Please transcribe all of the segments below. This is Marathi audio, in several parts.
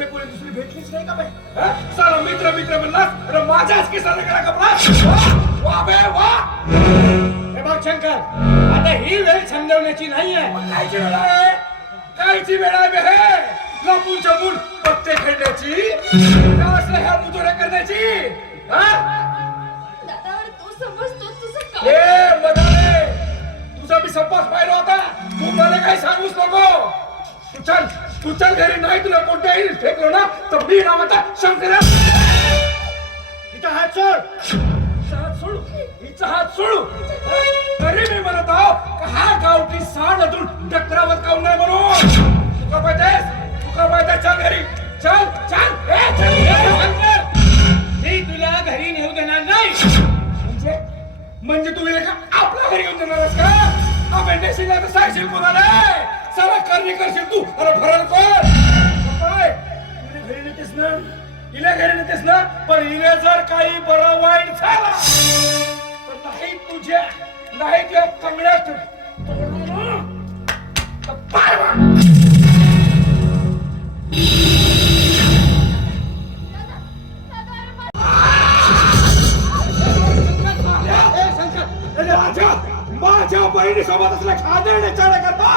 तुला कोणी दुसरी भेटलीच नाही का बाई साला मित्र मित्र म्हणलास अरे माझ्याच केसाला करा कपडा। वा बे वा हे बघ शंकर आता ही वेळ समजवण्याची नाही आहे। कायची वेळ आहे? कायची वेळ आहे बे हे? लपून छपून पत्ते खेळण्याची काय ह्या पुतोड्या करण्याची हा? दादावर तू समजतो तुझं काय ए तुझा मी संपास तू चल घरी नाही तुला कोणत्याही फेकलो ना तर मी नावाचा शंकर. इथं हात सोड. हिचा हात सोडू. हिचा हात सोडू. तरी मी म्हणत आहो का हा गावठी सांड अजून डक्करावर काऊन नाही म्हणून तुका पाहिजे तुका पाहिजे चल घरी. चल चल. चल मी तुला घरी नेऊ देणार नाही. म्हणजे? म्हणजे तू का आपल्या घरी येऊन देणार का? आपण देशील तर सांगशील कोणाला? सारा करणी करशील तू अरे भरण कोण? काय इले घरी नेतेस ना? इले घरी नेतेस ना? पण इले जर काही बरं वाईट झाला तर नाही तुझ्या नाही तुझ्या कंगड्यात माझ्या माझ्या बहिणीसोबत असल्या खादेणे चाळ करता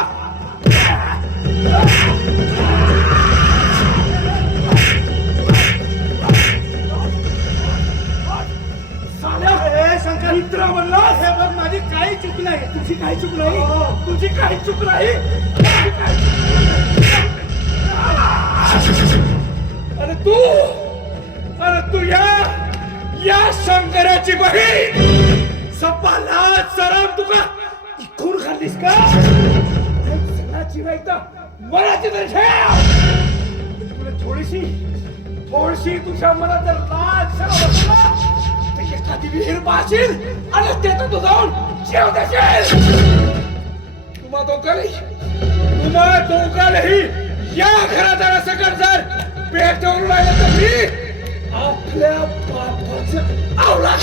मित्र म्हणलास हे बघ माझी काही चूक नाही तुझी काही चूक नाही तुझी काही चूक नाही तुझी काही चूक नाही. अरे तू अरे तू या या शंकराची बहीण सपाला सरम तुका खून खाल्लीस का सणाची वाईट मनाची तर ठेव तुला थोडीशी थोडीशी तुझ्या मनात जर लाज शरम असेल तर एखादी विहीर पाशील आणि त्यातून तू जाऊन जेव देशील! तुम्हा दोघांनी तुम्हा दोघांनाही या घरात सकट जर! पेट ठेवून राहिलं तर मी आपल्या बापाचं आवलाद